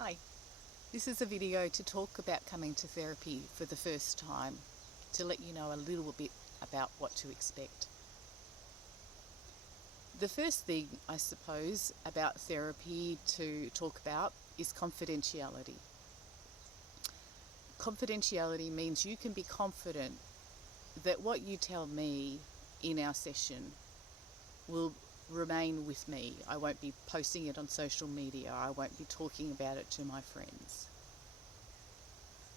Hi, this is a video to talk about coming to therapy for the first time, to let you know a little bit about what to expect. The first thing, I suppose, about therapy to talk about is confidentiality. Confidentiality means you can be confident that what you tell me in our session will remain with me. I won't be posting it on social media. I won't be talking about it to my friends.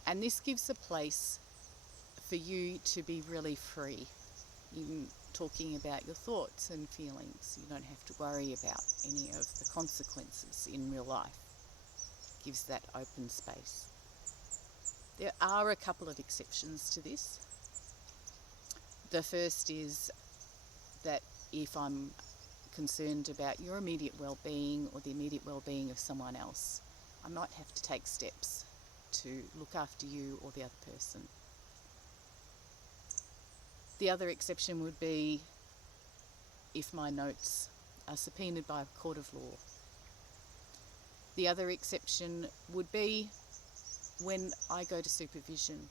And this gives a place for you to be really free in talking about your thoughts and feelings. You don't have to worry about any of the consequences in real life. It gives that open space. There are a couple of exceptions to this. The first is that if I'm concerned about your immediate well-being or the immediate well-being of someone else, I might have to take steps to look after you or the other person. The other exception would be if my notes are subpoenaed by a court of law. The other exception would be when I go to supervision.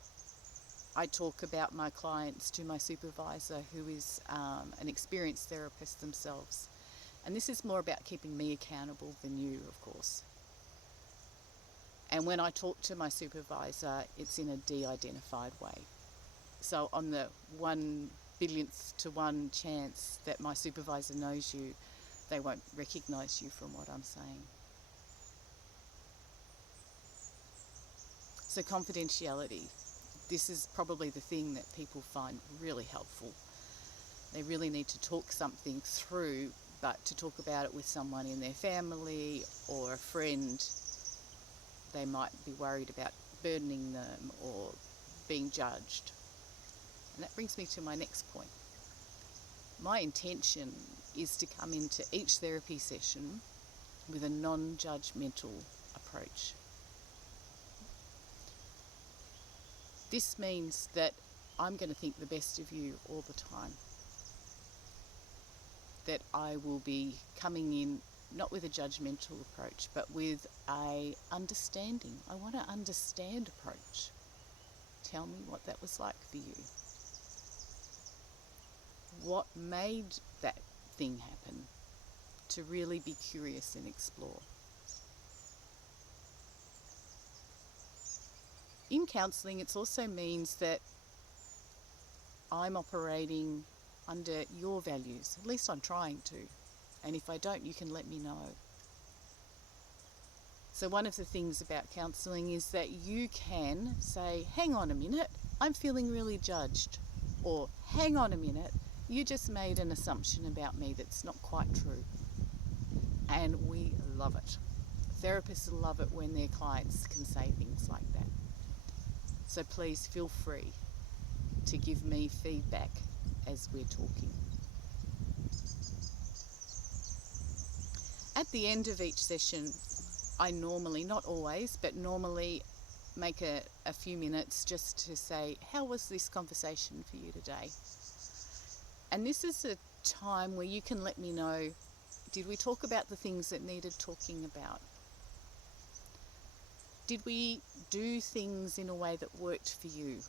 I talk about my clients to my supervisor, who is an experienced therapist themselves. And this is more about keeping me accountable than you, of course. And when I talk to my supervisor, it's in a de-identified way. So on the 1/1000000000th to 1 chance that my supervisor knows you, they won't recognise you from what I'm saying. So confidentiality. This is probably the thing that people find really helpful. They really need to talk something through, but to talk about it with someone in their family or a friend, they might be worried about burdening them or being judged. And that brings me to my next point. My intention is to come into each therapy session with a non-judgmental approach. This means that I'm going to think the best of you all the time. That I will be coming in not with a judgmental approach, but with a understanding. I want to understand approach. Tell me what that was like for you. What made that thing happen? To really be curious and explore. In counselling, it also means that I'm operating under your values. At least I'm trying to. And if I don't, you can let me know. So one of the things about counselling is that you can say, hang on a minute, I'm feeling really judged. Or, hang on a minute, you just made an assumption about me that's not quite true. And we love it. Therapists love it when their clients can say things like that. So please feel free to give me feedback as we're talking. At the end of each session, I normally, not always, but normally make a few minutes just to say, how was this conversation for you today? And this is a time where you can let me know, did we talk about the things that needed talking about? Did we do things in a way that worked for you?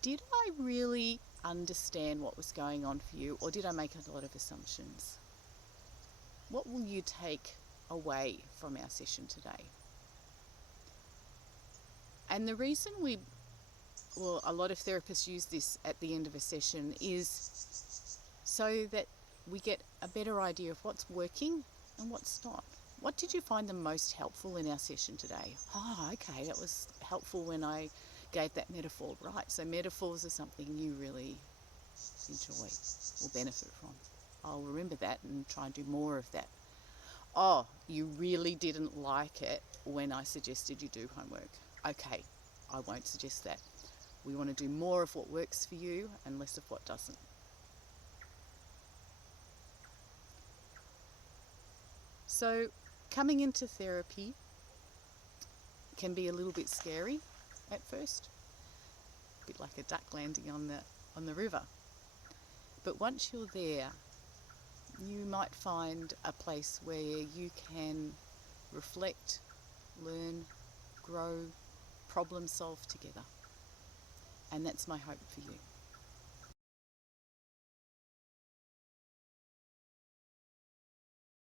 Did I really understand what was going on for you, or did I make a lot of assumptions? What will you take away from our session today? And the reason a lot of therapists use this at the end of a session is so that we get a better idea of what's working and what's not. What did you find the most helpful in our session today? Oh, okay, that was helpful when I gave that metaphor, right? So metaphors are something you really enjoy or benefit from. I'll remember that and try and do more of that. Oh, you really didn't like it when I suggested you do homework. Okay, I won't suggest that. We want to do more of what works for you and less of what doesn't. So coming into therapy can be a little bit scary at first, a bit like a duck landing on the river. But once you're there, you might find a place where you can reflect, learn, grow, problem solve together. And that's my hope for you.